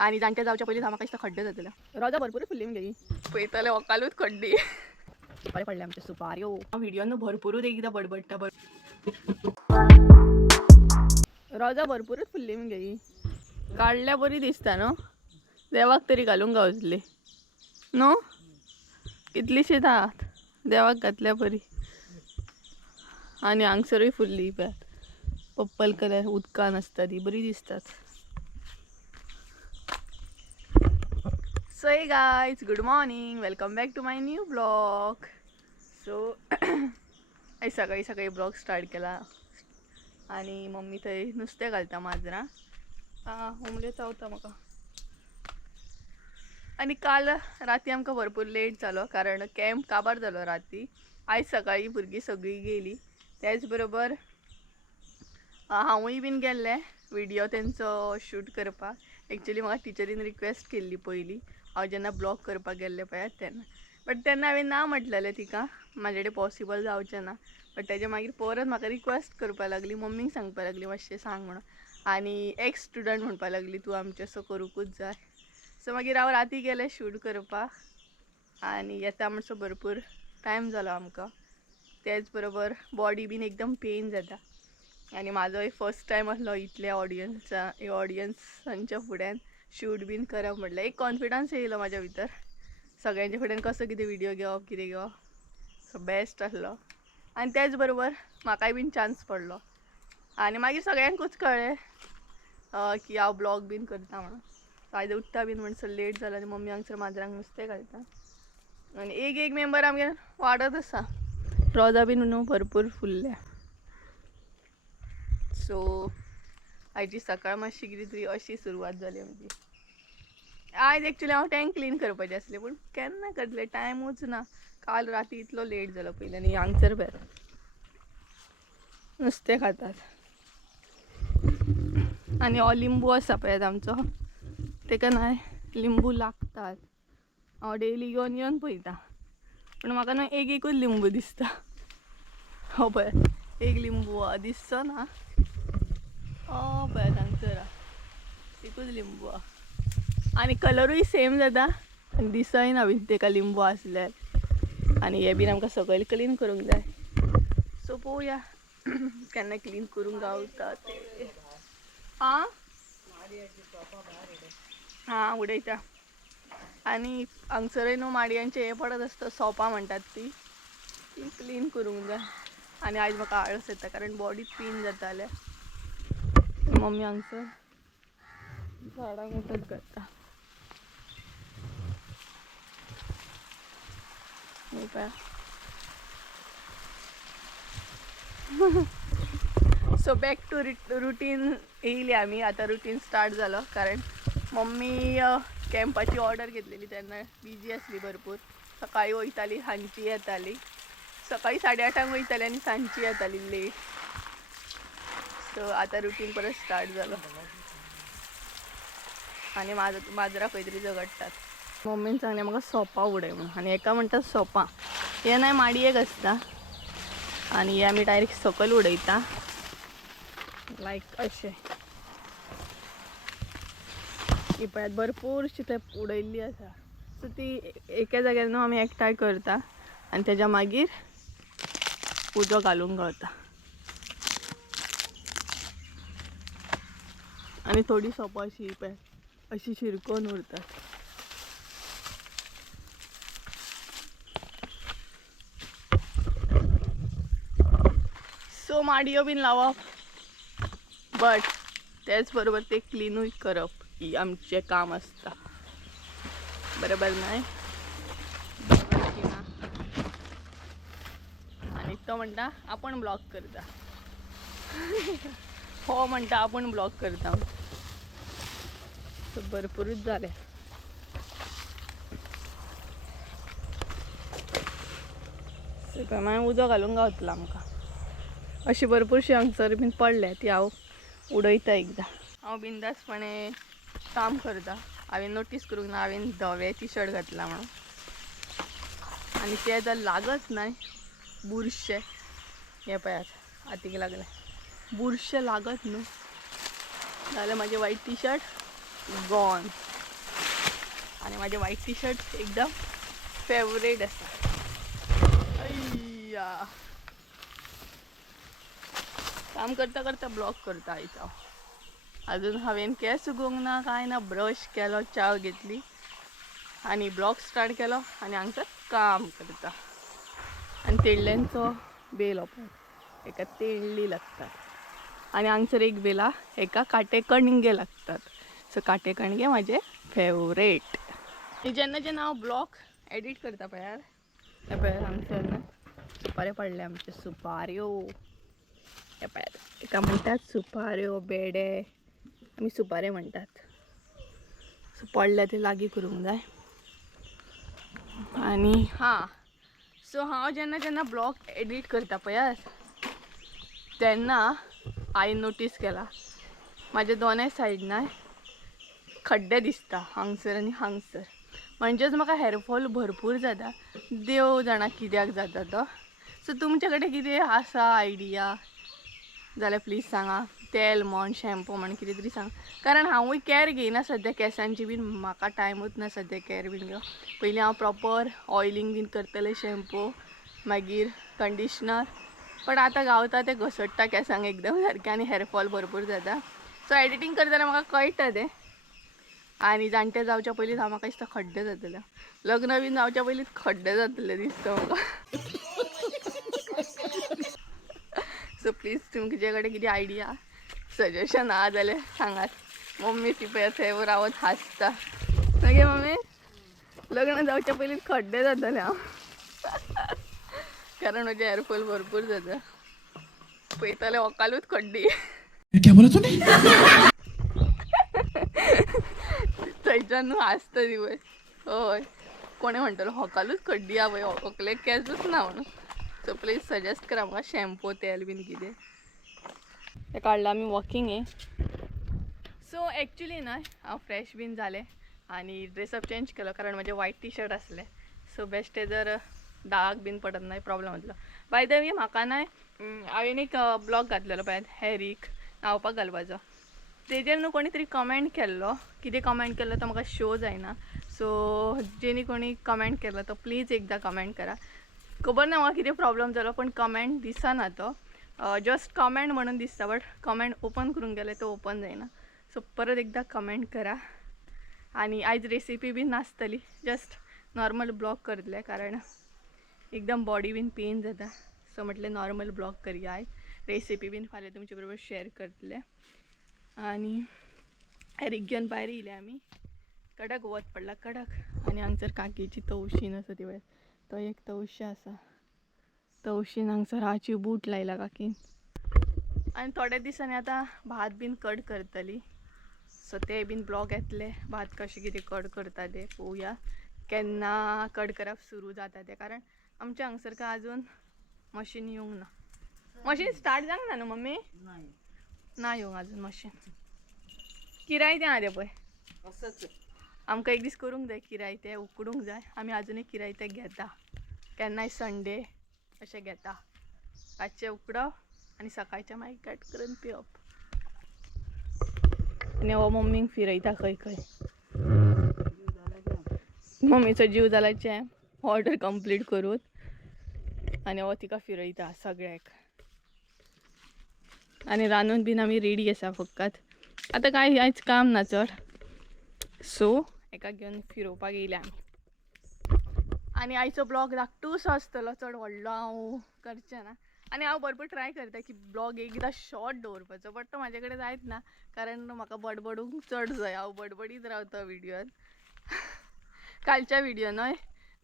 आणि जाणट्या जावच्या पहिले आम्हाला काही खड्डे जातले राजा भरपूर फुल्ली गेली पळताले वकालूच खड्डी सुपारी पडले आमचे सुपारी व्हिडिओनं भरपूर एकदा बडबडता राजा भरपूरच फुल्ली गेली काढल्या बरी दिसता नो देवाक तरी घालून गावचले नो कितलीशी आहात देवाक घातल्या बरी आणि हांगसरूय फुल्ली पळयात पर्पल कलर उदकान असता ती बरी दिसतात. So hey guys good morning welcome back to my new blog. So सकाळी सकाळी ब्लॉग स्टार्ट केला आणि मम्मी थंय नुस्तें घालता माजरां उमले चावता म्हाका. आणि काल राती आमकां भरपूर लेट जालो कारण कॅम्प काबार जालो राती. आयज सकाळी भुरगीं सगळीं गेली त्याच बरोबर हांवूय बीन गेल्लें व्हिडिओ तेंचो शूट करपाक. एक्चुअली म्हाका टिचरीन रिक्वेस्ट केल्ली पयलीं हांव जेन्ना ब्लॉग करपाक गेल्लें पळयात तेन्ना. बट तेन्ना हांवें ना म्हटलेलें तिका म्हाजे कडेन पॉसिबल जावचें ना. बट तेजे मागीर परत म्हाका रिक्वेस्ट करपाक लागली मम्मीक सांगपाक लागली मातशें सांग म्हणून. आनी एक्स स्टुडंट म्हणपाक लागली तूं आमचें असो करूंकूच जाय. सो मागीर हांव राती गेलें शूट करपाक आनी येता म्हणसो भरपूर टायम जालो आमकां. तेच बरोबर बॉडी बीन एकदम पेन जाता आनी म्हाजोय फर्स्ट टायम आसलो इतल्या ऑडियन्सांच्या फुड्यान शूट बीन करप म्हटल्यार एक कॉन्फिडन्स येयलो म्हाज्या भितर सगळ्यांच्या फुड्यान कसो कितें व्हिडिओ घेवप कितें घेवप. सो बेस्ट आसलो आनी तेच बरोबर म्हाकाय बीन चान्स पडलो आनी मागीर सगळ्यांकूच कळ्ळें की हांव ब्लॉग बीन करता म्हणून. आयज उठ्ठा बीन म्हणसर लेट जाला आनी मम्मी हांगसर माजरांक नुस्तें घालता आनी एक मेंबर आमगे वाडत आसा. रोजा बीन न्हू भरपूर फुल्ल्या. सो आयची सकाळ मातशी कितें तरी अशी सुरवात जाली आमची. आयज एक्चुअली हांव टँक क्लीन करपाचें आसलें पूण केन्ना करतलें टायमूच ना. काल राती इतलो लेट जालो पयलीं आनी हांगसर पळय नुस्तें खातात आनी हो लिंबू आसा पळयात आमचो तेका न्हय लिंबू लागतात. हांव डेली घेवन येवन पळयता पूण म्हाका न्हय एकूच लिंबू दिसता. हो पळय एक लिंबू दिसचो ना पळयात हांगसर एकूच लिंबू आनी कलरूय सेम जाता आनी दिसयना बीन तेका लिंबू आसल्यार. आनी हे बीन आमकां सकयल क्लीन करूंक जाय. सो पळोवया केन्ना क्लीन करूंक गावता तें. हां उडयता आनी हांगसरूय न्हू माडयांचें हें पडत आसता सोपां म्हणटात ती क्लीन करूंक जाय. आनी आयज म्हाका आळस येता कारण बॉडी पेन जाताले. मम्मी हांगसर झाडांक उदक घालता. सो बॅक टू रुटीन येयली आमी. आतां रुटीन स्टार्ट जालो कारण मम्मी कॅम्पाची ऑर्डर घेतलेली तेन्ना बिजी आसली भरपूर. सकाळी वयताली सांजची येताली. सकाळी 8:30 वयताली आनी सांजची येताली लेट. सो आतां रुटीन परत स्टार्ट जालो आनी माजरां खंय तरी झगडटात. मम्मीन सांगलें म्हाका सोपां उडय म्हणून आनी एका म्हणटा सोपां हे न्हय माडयेक आसता आनी हे आमी डायरेक्ट सकयल उडयता लायक अशें. ही पळयात भरपूरशी ते उडयल्ली आसा. सो ती एका जाग्यार न्हू आमी एकठांय करता आनी तेज्या मागीर उजो घालूंक गावता. आनी थोडी सोपां अशी पळय अशी शिरकोन उरतात. सो माडयो बीन लावप बट तेच बरोबर ते क्लीनूय करप ही आमचें काम आसता. बरोबर न्हय आनी तो म्हणटा आपण ब्लॉग करता हो म्हणटा आपण ब्लॉग करता. सो भरपूरच जालें. मागीर उजो घालूंक गावतलो आमकां. अशी भरपूरशी हांगसर बीन पडल्या ती हांव उडयता एकदां. हांव बिंदासपणे काम करता. हांवें नोटीस करूंक ना हांवें धवे टी शर्ट घातला म्हणून आनी ते जर लागत न्हय बुरशे हे पळयात हातीक लागले बुरशे लागत न्हू जाल्यार म्हाजे व्हाईट टी शर्ट गॉन. आणि माझे व्हाईट टी शर्ट एकदम फेवरेट आसा. अय्या काम करता करता ब्लॉग करता आयता. अजून हांवें केस उगोवंक ना काय ना, ब्रश केलो, चाव घेतली आणि ब्लॉग स्टार्ट केलो आणि हांगसर काम करता. आणि तेडल्यांचो बेल ओपन एका तेडली लागतात आणि हांगसर एक बेला एका काटे कणगे लागतात. सो काटे कणगे माझे फेवरेट. जेन्ना जेन्ना हांव ब्लॉग एडिट करता पळय हे पळय हांगसर ना सुपाऱ्यो पडले आमचे. सुपाऱ्यो हे पळय एका म्हणटात सुपाऱ्यो बेडे, आमी सुपारे म्हणटात. सो पडले ते लागीं करूंक जाय. आणि हां सो हांव जेन्ना जेन्ना ब्लॉग एडिट करता पळय तेन्ना हांवें नोटीस केला म्हाजे दोनूय सायडीन खड्डे दिसता, हांगसर आनी हांगसर. म्हणजेच म्हाका हेअरफॉल भरपूर जाता. देव जाणा कित्याक जाता तो. सो तुमचे कडेन कितें आसा आयडिया जाल्यार प्लीज सांगा. तेल म्हण शॅम्पू म्हण कितें तरी सांग. कारण हांवूय कॅर घेयना सद्या केसांची बीन. म्हाका टायमूच ना सद्या कॅर बीन घेवंक. पयलीं हांव प्रॉपर ऑयलिंग बीन करतलें, शॅम्पू मागीर कंडिशनर. पण आतां गावता तें घसडटा केसांक एकदम सारकें आनी हेअरफॉल भरपूर जाता. सो एडिटींग करतना म्हाका कळटा तें. आनी जाणटे जावच्या पयलींच म्हाका दिसता खड्डे जातले. लग्न बीन जावच्या पयलींच खड्डे जातले दिसता म्हाका. सो प्लीज तुमचे कडेन कितें आयडिया सजेशन आहा जाल्यार सांगात. मम्मी ती पळय थंय रावत हांसता. मागीर मम्मी लग्न जावच्या पयलींच खड्डे जातले हांव. कारण म्हजे हेअरफॉल भरपूर जाता. पळयताले ओकालूच खड्डी. थंयच्यान न्हू हांसता ती पळय. हय कोणें म्हणटलो होकालूच खड्डी आहा पळय, व्हंकलेक केंसूच ना म्हणून. सो प्लीज सजेस्ट करा म्हाका शॅम्पू तेल बीन कितें. ते काडला आमी वॉकिंगे. सो एक्चुली ना हांव फ्रेश बीन जालें आनी ड्रेसअप चेंज केलो कारण म्हजे व्हाईट टी शर्ट आसले. सो बेश्टे जर डाग बीन पडत नाही प्रॉब्लेम जातलो. बाय द वे म्हाका ना हांवें एक ब्लॉग घातलेलो पळय हेरीक न्हांवपाक घालपाचो. तेजेर न्हू कोणी तरी कमेंट केल्लो. कितें कमेंट केल्लो तो म्हाका शो जायना. सो जेणी कोणी कमेंट केलो तो प्लीज एकदां कमेंट करा. खबर ना म्हाका कितें प्रॉब्लेम जालो पण कमेंट दिसना तो. जस्ट कमेंट म्हणून दिसता बट कमेंट ओपन करूंक गेले तो ओपन जायना. सो परत एकदां कमेंट करा. आनी आयज रेसिपी बीन नासतली, जस्ट नॉर्मल ब्लॉग करतले कारण एकदम बॉडी बीन पेन जाता. सो म्हटलें नॉर्मल ब्लॉग करया आयज. रेसिपी बीन फाल्यां तुमचे बरोबर शेअर करतले. आनी हेरीक घेवन भायर येयले आमी. कडक वत पडला कडक. आनी हांगसर काकीची तवशीन आसा ती पळय तो एक तवशें आसा. तवशीन हांगसर हाची बूट लायला काकीन. आनी थोड्या दिसांनी आतां भात बीन कट करतली. सो ते बीन ब्लॉग येतले. भात कशें कितें कट करता ते पळोवया. केन्ना कट करप सुरू जाता तें. कारण आमच्या हांगसर काय आजून मशीन येवंक ना. मशीन स्टार्ट जावंक ना न्हू मम्मी? ना येवंक आजून मशीन. किरायतें आहा तें पळय आमकां एक दीस करूंक जाय. किरायतें उकडूंक जाय. आमी आजुनूय किरायतें घेता. केन्नाय संडे अशें घेता. रातचें उकडप आनी सकाळचें मागीर कट करून पिवप. आनी हो मम्मीक फिरयता खंय खंय. मम्मीचो जीव जाला चॅप ऑर्डर कंप्लीट करून. आनी हो तिका फिरयता सगळ्याक. आनी रांदून बीन आमी रेडी आसा फकत. आतां काय आयज काम ना चड. सो एका घेवन फिरोवपाक येयले आमी. आनी आयचो ब्लॉग धाकटूसो आसतलो, चड व्हडलो हांव करचें ना. आनी हांव भरपूर ट्राय करता की ब्लॉग एकदां शॉर्ट दवरपाचो बट तो म्हाजे कडेन जायत ना कारण म्हाका बडबडूंक चड जाय. हांव बडबडीत रावता विडियोन. कालच्या विडियोन हय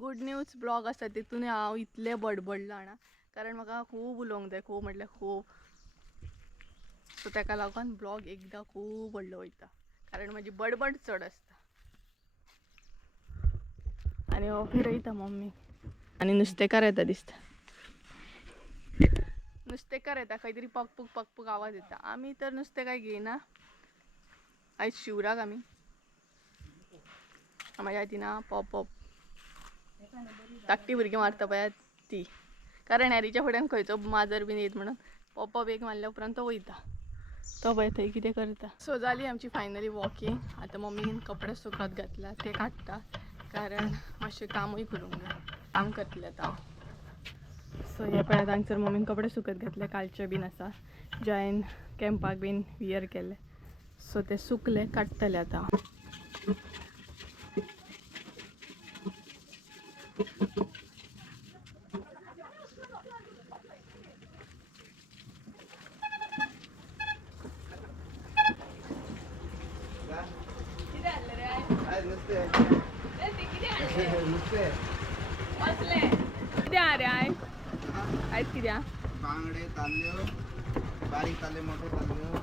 गूड न्यूज ब्लॉग आसा तितून हांव इतलें बडबडलां जाणा कारण म्हाका खूब उलोवंक जाय. खूब म्हटल्यार खूब. सो ताका लागून ब्लॉग एकदां खूब व्हडलो वयता कारण म्हाजी बडबड चड आसता. आनी हो फिरयता मम्मी. आनी नुस्तेकार येता दिसता. नुस्तेकार येता खंय तरी पकपूक पकपूक आवाज येता. आमी तर नुस्तें काय घेयना. आयज शिवराक आमी. म्हाज्या हातीन पॉप धाकटी भुरगीं मारता पळय ती. कारण हेरीच्या फुड्यान खंयचो माजर बीन येत म्हणून पॉप एक मारल्या उपरांत तो वयता. तो पळय थंय कितें करता. सो जाली आमची फायनली वॉकिंग. आतां मम्मीन कपडे सुकत घातला ते काडटा कारण मातशें कामूय करूंक जाय. काम करतलें आतां हांव. सो हे पळय हांगसर मम्मीन कपडे सुकत घातले कालचे बीन आसा जे हांवें कॅम्पाक बीन वियर केले. सो ते सुकले काडटले आतां. बांगडे ताल्ल्यो बारीक ताल्ले मोठे ताल्ल्यो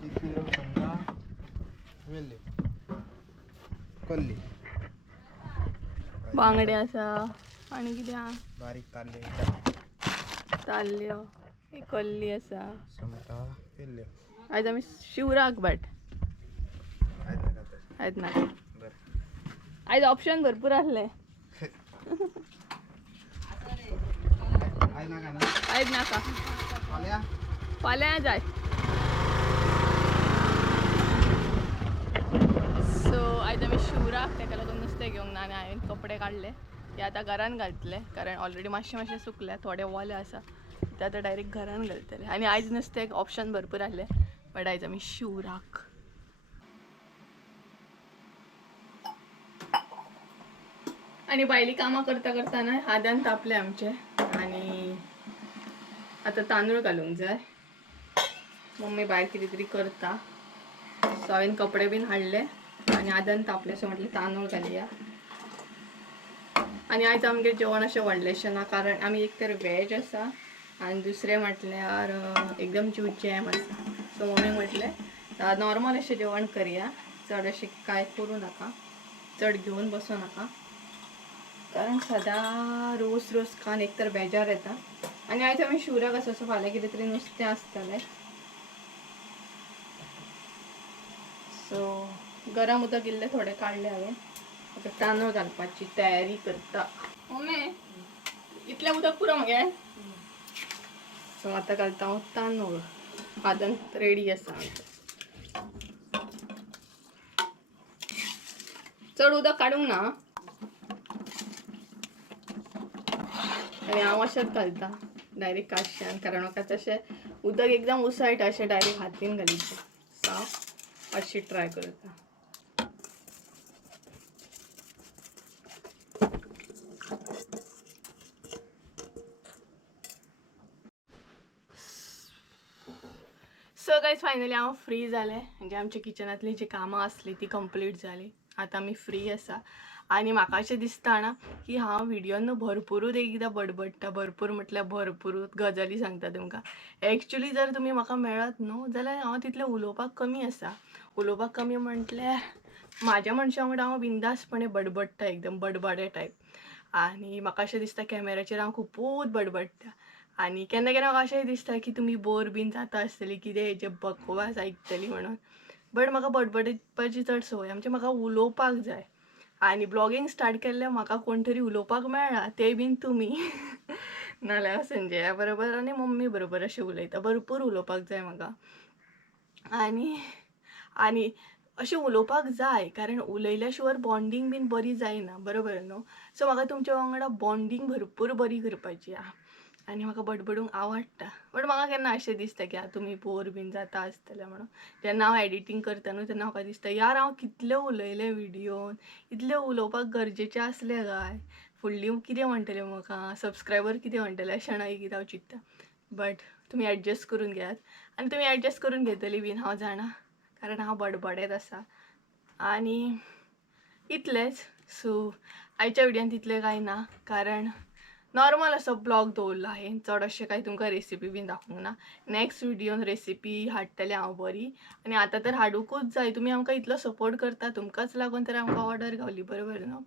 चिकल्यो समजा वेल्ले कोल्ली बांगडे आसा आनी कितें आहा बारीक ताल्ले ताल्ल्यो कोल्ली आसा. समजा वेल्ल्यो आयज आमी शिवराक बाट आयज ना आयज ऑप्शन भरपूर आसले. आयज नाका फाल्यां जाय. सो आयज आमी शिवराक ताका लागून नुस्तें घेवंक ना आनी हांवें कपडे काडले ते आतां घरान घालतले कारण ऑलरेडी मातशें सुकले थोडे वोले आसा ते आतां डायरेक्ट घरान घालतले. आनी आयज नुस्तें ऑप्शन भरपूर आसले बट आयज आमी शिवराक. आनी बायली कामां करता करतना हातान तापले आमचे आनी आतां तांदूळ घालूंक जाय. मम्मी भायर कितें तरी करता. सो हांवें कपडे बीन हाडले आनी आदन तापले सो म्हटलें तांदूळ घालया. आनी आयज आमगे जेवण अशें व्हडलेशें ना कारण आमी एक तर वॅज आसा आनी दुसरें म्हटल्यार एकदम जॅम आसा. सो मम्मी म्हटलें नॉर्मल अशें जेवण करया चड अशें कांय करूं नाका चड घेवन बसूं नाका कारण सदां रोस रोस खावन एक तर बेजार येता. आनी आयज आमी शिवराक आसा सो फाल्यां कितें तरी नुस्तें आसतलें. सो गरम उदक इल्लें थोडें काडलें हांवें आतां तांदूळ घालपाची तयारी करता. मम्मी इतलें उदक पुरो मगे. सो आतां घालता हांव तांदूळ. आदन रेडी आसा. चड उदक काडूंक ना आनी हांव अशेंच घालता डायरेक्ट काशयान कारण म्हाका तशें उदक एकदम उसळटा अशें डायरेक्ट हातीन घालीचें. साफ अशी ट्राय करता. सो गायज फायनली हांव फ्री जालें म्हणजे आमच्या किचनांतलीं जी कामां आसलीं ती कंप्लीट जाली. आतां आमी फ्री आसा आनी म्हाका अशें दिसता ना की हांव व्हिडियोन भरपुरूच एकदां बडबडटा. भरपूर म्हटल्यार भरपुरूच गजाली सांगता तुमकां. एक्चुली जर तुमी म्हाका मेळत न्हू जाल्यार हांव तितलें उलोवपाक कमी आसा. उलोवपाक कमी म्हटल्यार म्हाज्या मनशा वांगडा हांव बिंदासपणे बडबडटा एकदम बडबडे टायप. आनी म्हाका अशें दिसता कॅमेराचेर हांव खुबूच बडबडटा. आनी केन्ना केन्ना म्हाका अशेंय दिसता की तुमी बोर बीन जाता आसतलीं कितें हेजे बकवास आयकतलीं म्हणून. बट म्हाका बडबडपाची चड संवय आमचें म्हाका उलोवपाक जाय. आनी ब्लॉगिंग स्टार्ट केल्लें म्हाका कोण तरी उलोवपाक मेळ्ळा ते बीन तुमी. नाल्यार संजया बरोबर आनी मम्मी बरोबर अशें उलयता. भरपूर उलोवपाक जाय म्हाका. आनी आनी अशें उलोवपाक जाय कारण उलयल्या शिवाय बॉन्डिंग बीन बरी जायना बरोबर न्हू. सो म्हाका तुमच्या वांगडा बॉन्डिंग भरपूर बरी करपाची आहा आनी म्हाका बडबडूंक आवडटा. बट म्हाका केन्ना अशें दिसता की तुमी बोर बीन जाता आसतलें म्हणून. जेन्ना हांव एडिटींग करता न्हू तेन्ना म्हाका दिसता यार हांव कितलें उलयलें व्हिडियोन इतलें उलोवपाक गरजेचें आसलें काय. फुडलीं कितें म्हणटलें म्हाका सबस्क्रायबर कितें म्हणटले अशें ना एक हांव चिंतता. बट तुमी एडजस्ट करून घेयात आनी तुमी एडजस्ट करून घेतली बीन हांव जाणा कारण हांव बडबडेत आसा. आनी इतलेंच. सो आयच्या व्हिडियोन तितलें कांय ना कारण नॉर्मल असो ब्लॉग दवरला हांवें. चड अशें कांय तुमकां रेसिपी बीन दाखोवंक ना. नेक्स्ट व्हिडियोन रेसिपी हाडटलें हांव बरी आनी आतां तर हाडूंकूच जाय. तुमी आमकां इतलो सपोर्ट करता तुमकांच लागून तर आमकां ऑर्डर गावली बरोबर न्हू.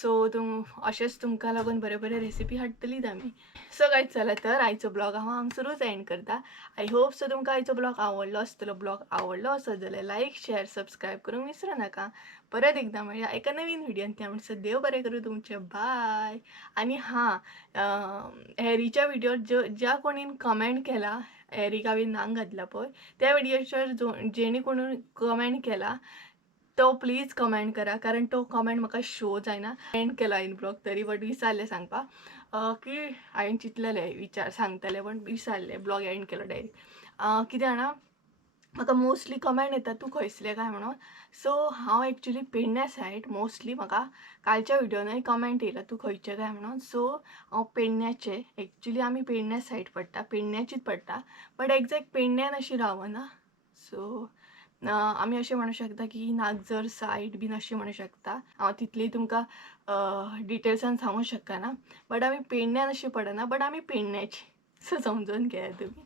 सो अशेंच तुमकां लागून बरे बरे रेसिपी हाडटलीच आमी. सो गायज चला तर आयचो ब्लॉग हांव हांगसरूच एंड करता. आय होप सो तुमकां आयचो ब्लॉग आवडलो आसतलो. ब्लॉग आवडलो आसत जाल्यार लायक शेअर सबस्क्राईब करूंक विसरू नाका. परत एकदा मेळया एका नवीन व्हिडिओन. त्या म्हणसर देव बरें करूं तुमचे. बाय. आणि हां, हॅरीच्या व्हिडिओर ज्या कोणीन कमेंट केला, हॅरीक हांवें नांग घातला पळय, त्या व्हिडिओचेर जेणी कोणून कमेंट केला तो प्लीज कमेंट करा, कारण तो कमेंट म्हाका शो जायना. एंड केलो हांवें ब्लॉग तरी, बट विसरलें सांगपाक की हांवें चिंतलेलें सांगतलें पण विसरलें. ब्लॉग एंड केलो डायरेक्ट. कितें जाणा, म्हाका मोस्टली कमेंट येता तूं खंयसलें काय म्हणून. सो हांव एक्चुली पेडण्या सायड. मोस्टली म्हाका कालच्या व्हिडिओनूय कमेंट येयला तूं खंयचें काय म्हणून. सो हांव पेडण्याचें. एक्चुली आमी पेडण्या सायड पडटा, पेडण्याचीच पडटा, बट एक्झॅक्ट पेडण्यान अशी रावना. सो आमी अशें म्हणू शकता की नागजर सायड बीन अशें म्हणू शकता. हांव तितली तुमकां डिटेल्सान सांगूंक शकना, बट आमी पेडण्यान अशी पडना, बट आमी पेडण्याची. सो समजून घेया तुमी.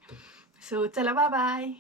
सो चला बाय बाय.